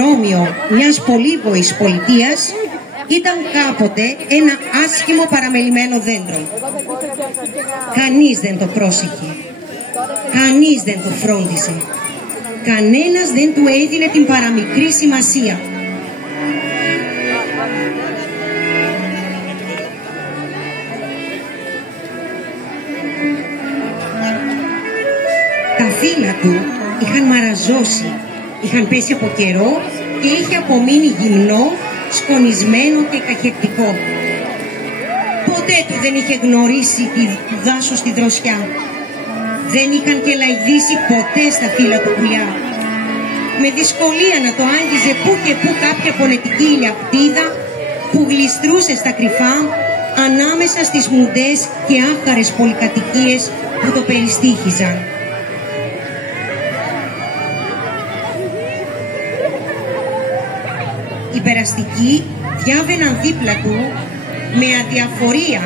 Ρώμιο μιας πολύβοης πολιτείας ήταν κάποτε ένα άσχημο παραμελημένο δέντρο. Κανείς δεν το πρόσεχε, κανείς δεν το φρόντισε, κανένας δεν του έδινε την παραμικρή σημασία. Τα φύλλα του είχαν μαραζώσει, είχαν πέσει από καιρό και είχε απομείνει γυμνό, σκονισμένο και καχεκτικό. Ποτέ του δεν είχε γνωρίσει τη δάσος τη δροσιά. Δεν είχαν και λαϊδίσει ποτέ στα φύλλα του πουλιά. Με δυσκολία να το άγγιζε που και που κάποια πονετική ηλιακτίδα που γλιστρούσε στα κρυφά ανάμεσα στις μουντές και άχαρες πολυκατοικίες που το περιστήχιζαν. Οι περαστικοί διάβαιναν δίπλα του με αδιαφορία,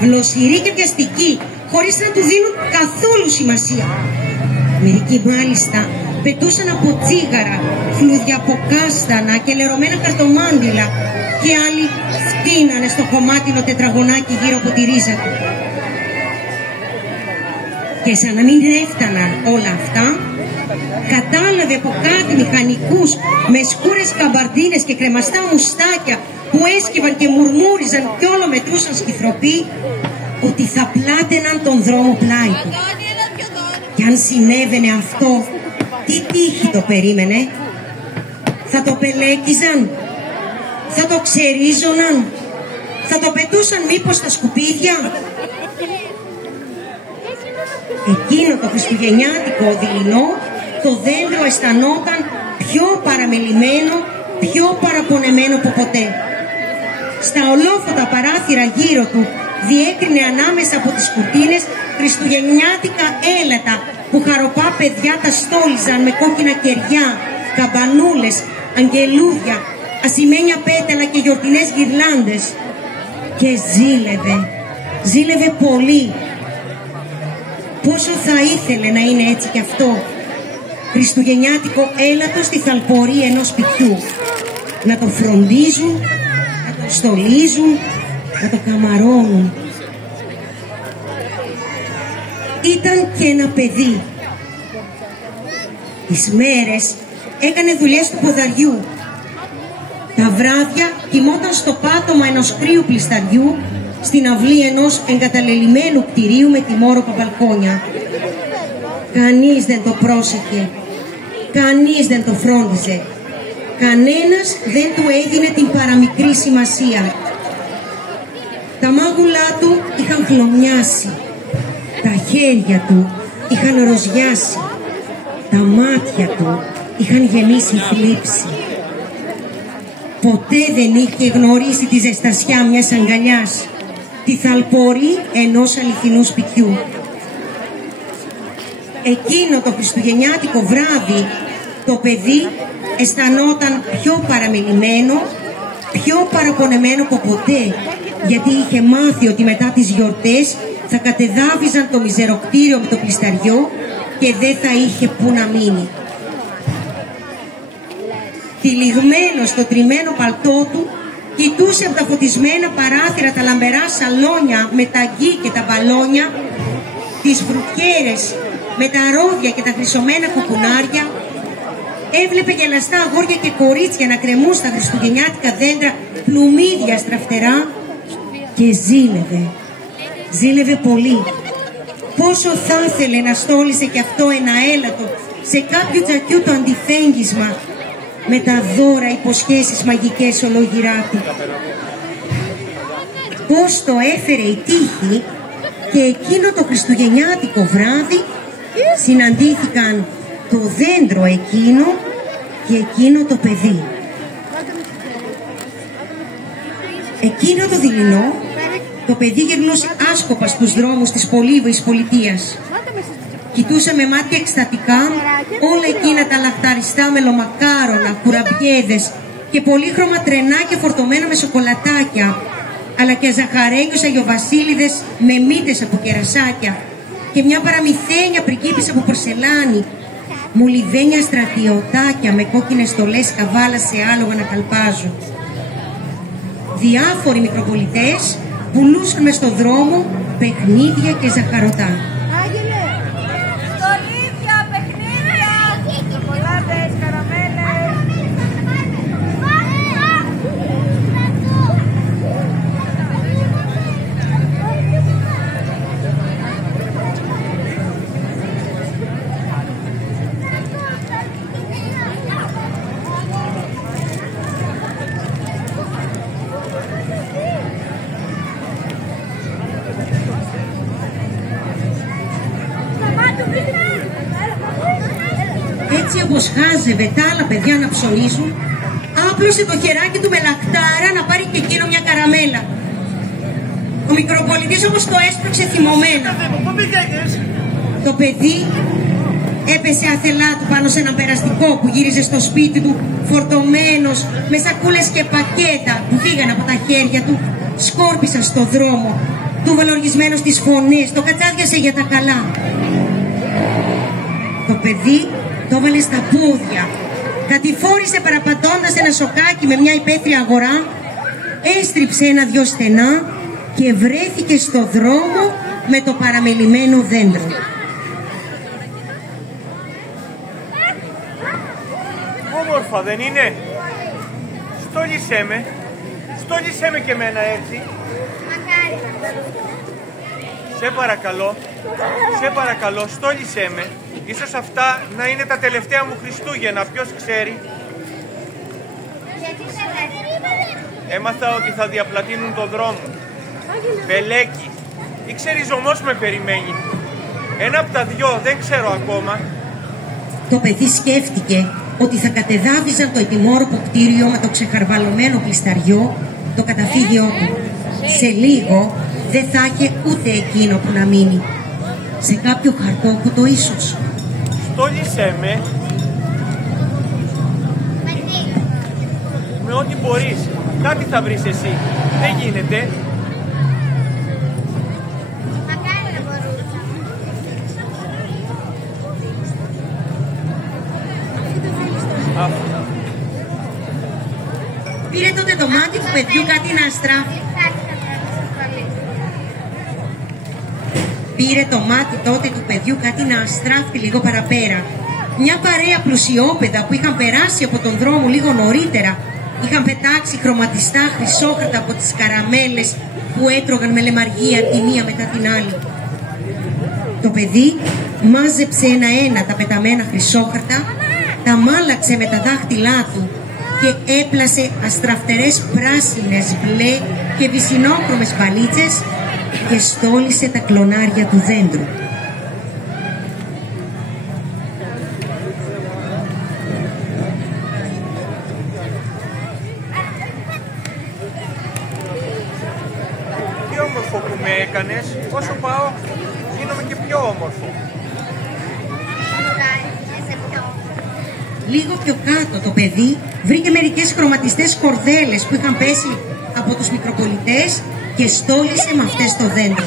βλοσιροί και βιαστικοί, χωρίς να του δίνουν καθόλου σημασία. Μερικοί μάλιστα πετούσαν από τσίγαρα, φλούδια από κάστανα και λερωμένα καρτομάντιλα και άλλοι φτύνανε στο χωμάτινο τετραγωνάκι γύρω από τη ρίζα του. Και σαν να μην έφταναν όλα αυτά, κατάλαβε από κάτι μηχανικούς με σκούρες καμπαρδίνες και κρεμαστά μουστάκια που έσκυβαν και μουρμούριζαν κι όλο μετρούσαν σκυθροπή, ότι θα πλάταιναν τον δρόμο πλάι του. Κι αν συνέβαινε αυτό, τι τύχη το περίμενε? Θα το πελέκιζαν, θα το ξερίζωναν, θα το πετούσαν μήπως στα σκουπίδια? Εκείνο το χριστουγεννιάτικο δειλινό το δέντρο αισθανόταν πιο παραμελημένο, πιο παραπονεμένο από ποτέ. Στα ολόφωτα παράθυρα γύρω του διέκρινε ανάμεσα από τις κουρτίνες χριστουγεννιάτικα έλατα που χαροπά παιδιά τα στόλιζαν με κόκκινα κεριά, καμπανούλες, αγγελούδια, ασημένια πέταλα και γιορτινές γυρλάντες. Και ζήλευε πολύ. Πόσο θα ήθελε να είναι έτσι κι αυτό, χριστουγεννιάτικο έλατο στη θαλπορή ενός σπιτιού. Να το φροντίζουν, να το στολίζουν, να το καμαρώνουν. Ήταν και ένα παιδί. Τις μέρες έκανε δουλειές του ποδαριού. Τα βράδια κοιμόταν στο πάτωμα ενός κρύου πλισταριού στην αυλή ενός εγκαταλελειμμένου κτηρίου με τιμόρροπα μπαλκόνια. Κανείς δεν το πρόσεχε, κανείς δεν το φρόντιζε, κανένας δεν του έδινε την παραμικρή σημασία. Τα μάγουλά του είχαν χλωμιάσει, τα χέρια του είχαν ροζιάσει, τα μάτια του είχαν γεμίσει θλίψη. Ποτέ δεν είχε γνωρίσει τη ζεστασιά μιας αγκαλιάς, τη θαλπορή ενός αληθινού σπιτιού. Εκείνο το χριστουγεννιάτικο βράδυ το παιδί αισθανόταν πιο παραμελημένο, πιο παραπονεμένο από ποτέ, γιατί είχε μάθει ότι μετά τις γιορτές θα κατεδάβιζαν το μιζεροκτήριο με το πλισταριό και δεν θα είχε που να μείνει. Τυλιγμένο στο τριμμένο παλτό του, κοιτούσε από τα φωτισμένα παράθυρα τα λαμπερά σαλόνια με τα γκί και τα μπαλόνια, τις φρουτιέρες με τα ρόδια και τα χρυσωμένα κουκουνάρια, έβλεπε γελαστά αγόρια και κορίτσια να κρεμούν στα χριστουγεννιάτικα δέντρα πλουμίδια στραφτερά και ζήλευε πολύ. Πόσο θα ήθελε να στόλισε κι αυτό ένα έλατο σε κάποιο τζακιού το αντιφέγγισμα με τα δώρα υποσχέσεις μαγικές ολογυρά του. Πώς το έφερε η τύχη και εκείνο το χριστουγεννιάτικο βράδυ συναντήθηκαν το δέντρο εκείνο και εκείνο το παιδί. Εκείνο το δειλινό το παιδί γυρνούσε άσκοπα στους δρόμους της πολύβοης πολιτείας. Κοιτούσε με μάτια εκστατικά όλα εκείνα τα λαχταριστά μελομακάρονα, κουραμπιέδες και πολύχρωμα τρενάκια φορτωμένα με σοκολατάκια, αλλά και ζαχαρένιους αγιοβασίλειδες με μύτες από κερασάκια και μια παραμυθένια πριγκίπισσα από πορσελάνη μολυβένια στρατιωτάκια με κόκκινες στολές καβάλα σε άλογα να καλπάζουν. Διάφοροι μικροπολιτές πουλούσαν μες στο δρόμο παιχνίδια και ζαχαρωτά. Άγγελε! Στολίδια, παιχνίδια! Σοκολάτες, καραμέλες! Έτσι όπως χάζευε τα άλλα παιδιά να ψωνίσουν, άπλωσε το χεράκι του με λαχτάρα να πάρει και εκείνο μια καραμέλα. Ο μικροπολιτής όμως το έσπρωξε θυμωμένα. Το παιδί έπεσε αθελά του πάνω σε έναν περαστικό που γύριζε στο σπίτι του, φορτωμένος με σακούλες και πακέτα που φύγανε από τα χέρια του, σκόρπισαν στο δρόμο, του βαλοργισμένο στις φωνές, το κατσάδιασε για τα καλά. Το παιδί το έβαλε στα πόδια, κατηφόρησε παραπατώντας ένα σοκάκι με μια υπαίθρια αγορά, έστριψε ένα-δυο στενά και βρέθηκε στο δρόμο με το παραμελημένο δέντρο. Όμορφα δεν είναι? Στόλισέ με και εμένα έτσι. Σε παρακαλώ, στόλισέ με. Ίσως αυτά να είναι τα τελευταία μου Χριστούγεννα, ποιος ξέρει. Έμαθα ότι θα διαπλατείνουν το δρόμο. Πελέκι. Ή ξέρεις όμως με περιμένει. Ένα από τα δυο, δεν ξέρω ακόμα. Το παιδί σκέφτηκε ότι θα κατεδάβιζαν το ετοιμόρροπο κτίριο με το ξεχαρβαλωμένο κλεισταριό, το καταφύγιό του. Σε λίγο δεν θα είχε ούτε εκείνο που να μείνει. Σε κάποιο χαρτόκουτο ίσως. Στόλισέ με. Με ό,τι μπορείς. Κάτι θα βρεις εσύ. Δεν γίνεται. Πήρε τότε το μάτι του παιδιού κάτι να στράφει. Πήρε το μάτι τότε του παιδιού κάτι να αστράφει λίγο παραπέρα. Μια παρέα πλουσιόπαιδα που είχαν περάσει από τον δρόμο λίγο νωρίτερα είχαν πετάξει χρωματιστά χρυσόχαρτα από τις καραμέλες που έτρωγαν με λεμαργία τη μία μετά την άλλη. Το παιδί μάζεψε ένα-ένα τα πεταμένα χρυσόχαρτα, τα μάλαξε με τα δάχτυλά του και έπλασε αστραφτερές πράσινες, μπλε και βυσσινόχρωμες παλίτσες και στόλισε τα κλονάρια του δέντρου. Τι όμορφο που με έκανες. Όσο πάω γίνομαι και πιο όμορφο. Λίγο πιο κάτω το παιδί βρήκε μερικές χρωματιστές κορδέλες που είχαν πέσει από τους μικροπολιτές και στόλισε με αυτές το δέντρο.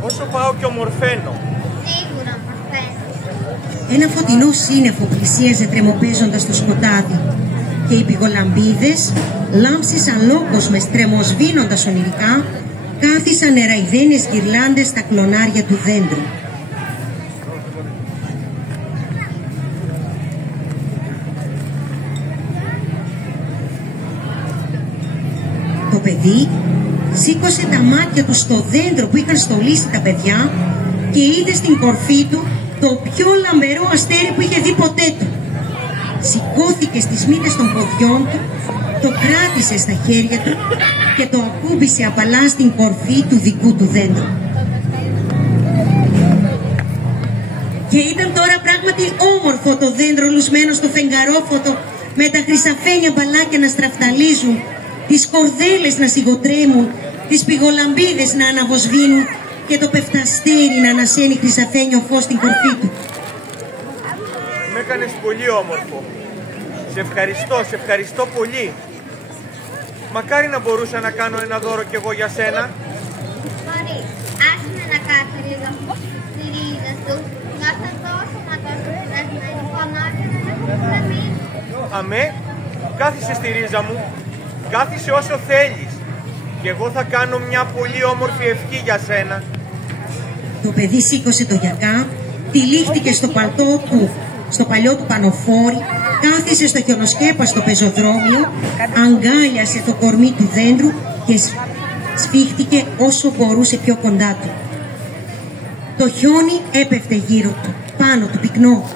Όσο πάω και ομορφαίνω. Σίγουρα ομορφαίνω. Ένα φωτεινό σύννεφο πλησίαζε τρεμοπαίζοντας το σκοτάδι και οι πηγολαμπίδες λάμψησαν λόγκος με στρεμοσβήνοντας ονειρικά, κάθισαν νεραϊδένες γυρλάντες στα κλονάρια του δέντρου. Το παιδί σήκωσε τα μάτια του στο δέντρο που είχαν στολίσει τα παιδιά και είδε στην κορφή του το πιο λαμπερό αστέρι που είχε δει ποτέ του. Σηκώθηκε στις μύτες των ποδιών του, το κράτησε στα χέρια του και το ακούμπησε απαλά στην κορφή του δικού του δέντρου. Και ήταν τώρα πράγματι όμορφο το δέντρο λουσμένο στο φεγγαρόφωτο, με τα χρυσαφένια μπαλάκια να στραφταλίζουν, τις κορδέλες να σιγοτρέμουν, τις πηγολαμπίδες να αναβοσβήνουν και το πεφταστέρι να ανασένει χρυσαφένιο φως στην κορφή του. Με έκανες πολύ όμορφο. Σε ευχαριστώ πολύ. Μακάρι να μπορούσα να κάνω ένα δώρο κι εγώ για σένα. Μπορεί, άσε με να κάτω λίγο στη ρίζα του. Νιώθω τόσο μα τόσο πειρασμένη που αμάρια δεν έχω πολεμήσει. Αμέ, κάθισε στη ρίζα μου. Κάθισε όσο θέλεις. Και εγώ θα κάνω μια πολύ όμορφη ευχή για σένα. Το παιδί σήκωσε το γιακά, τυλίχτηκε στο παλτό του, στο παλιό του πανοφόρι, κάθισε στο χιονοσκέπαστο πεζοδρόμιο, αγκάλιασε το κορμί του δέντρου και σφίχτηκε όσο μπορούσε πιο κοντά του. Το χιόνι έπεφτε γύρω του, πάνω του πυκνό.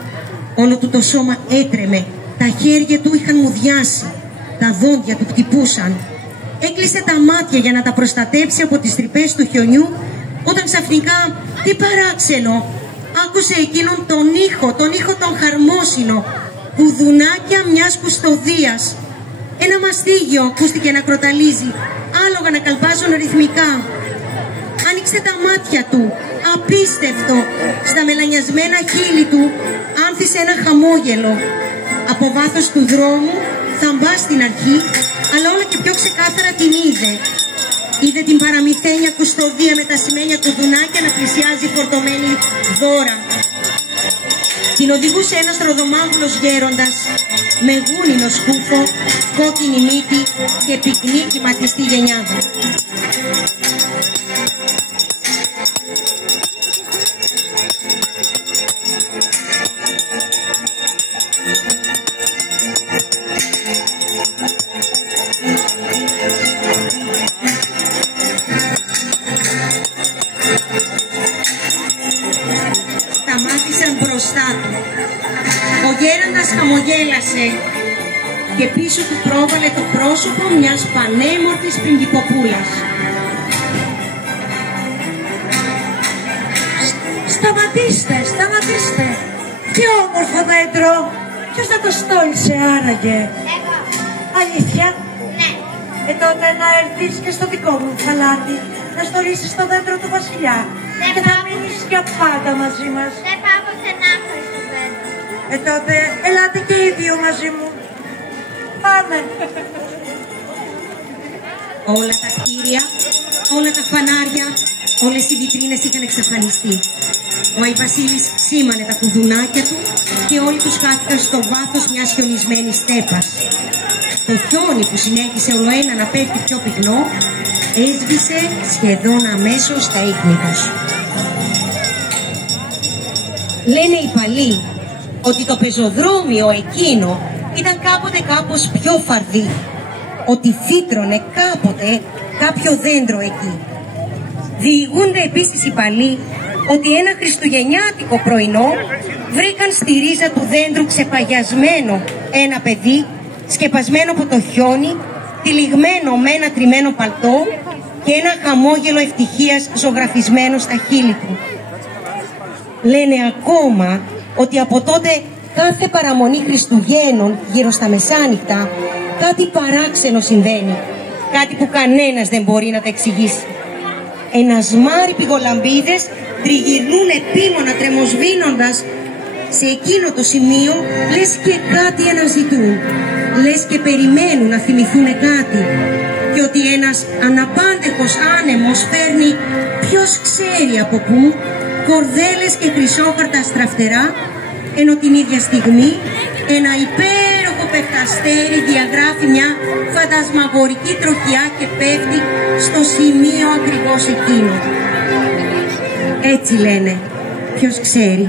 Όλο του το σώμα έτρεμε, τα χέρια του είχαν μουδιάσει, τα δόντια του χτυπούσαν. Έκλεισε τα μάτια για να τα προστατέψει από τις τρυπές του χιονιού, όταν ξαφνικά, τι παράξενο, άκουσε εκείνον τον ήχο τον χαρμόσυνο, κουδουνάκια μιας κουστοδίας. Ένα μαστίγιο ακούστηκε να κροταλίζει, άλογα να καλπάζουν ρυθμικά. Άνοιξε τα μάτια του, απίστευτο, στα μελανιασμένα χείλη του άνθησε ένα χαμόγελο. Από βάθος του δρόμου, θαμπά στην αρχή, αλλά όλο και πιο ξεκάθαρα την είδε. Είδε την παραμυθένια κουστοδία με τα σημαίνια κουδουνάκια να πλησιάζει φορτωμένη δώρα. Την οδηγούσε ένας ροδομάγουλος γέροντας με γούνινο σκούφο, κόκκινη μύτη και πυκνή κυματιστή γενιάδα. Σταμάτησαν μπροστά του. Ο γέροντας χαμογέλασε και πίσω του πρόβαλε το πρόσωπο μιας πανέμορφης πριγκιποπούλας. Σταματήστε! Τι όμορφο δέντρο! Ποιος θα το στόλισε άραγε? Εγώ. Αλήθεια? Ναι. Τότε να έρθεις και στο δικό μου παλάτι, να στολίσεις το δέντρο του βασιλιά και θα μείνεις για πάντα μαζί μας. Δεν πάω πουθενά χωρίς το δέντρο. Τότε ελάτε και οι δύο μαζί μου. Πάμε. Όλα τα κτίρια, όλα τα φανάρια, όλες οι βιτρίνες είχαν εξαφανιστεί. Ο Αϊβασίλης σήμανε τα κουδουνάκια του και όλοι τους χάθηκαν στο βάθος μιας χιονισμένης στέπας. Το χιόνι που συνέχισε ολοένα να πέφτει πιο πυκνό, έσβησε σχεδόν αμέσως στα ίχνη τους. Λένε οι παλιοί ότι το πεζοδρόμιο εκείνο ήταν κάποτε κάπως πιο φαρδί, ότι φύτρωνε κάποτε κάποιο δέντρο εκεί. Διηγούνται επίσης οι παλιοί ότι ένα χριστουγεννιάτικο πρωινό βρήκαν στη ρίζα του δέντρου ξεπαγιασμένο ένα παιδί, σκεπασμένο από το χιόνι, τυλιγμένο με ένα τριμμένο παλτό και ένα χαμόγελο ευτυχίας ζωγραφισμένο στα χείλη του. Λένε ακόμα ότι από τότε κάθε παραμονή Χριστουγέννων γύρω στα μεσάνυχτα κάτι παράξενο συμβαίνει, κάτι που κανένας δεν μπορεί να τα εξηγήσει. Ένα σμάρι πηγολαμπίδες τριγυρνούν επίμονα τρεμοσβήνοντας σε εκείνο το σημείο, λες και κάτι αναζητούν. λες και περιμένουν να θυμηθούν κάτι, και ότι ένας αναπάντεχος άνεμος παίρνει ποιος ξέρει από πού κορδέλες και χρυσόχαρτα στραφτερά, ενώ την ίδια στιγμή ένα υπέροχο πεφταστέρι διαγράφει μια φαντασμαγορική τροχιά και πέφτει στο σημείο ακριβώς εκείνο. Έτσι λένε, ποιος ξέρει.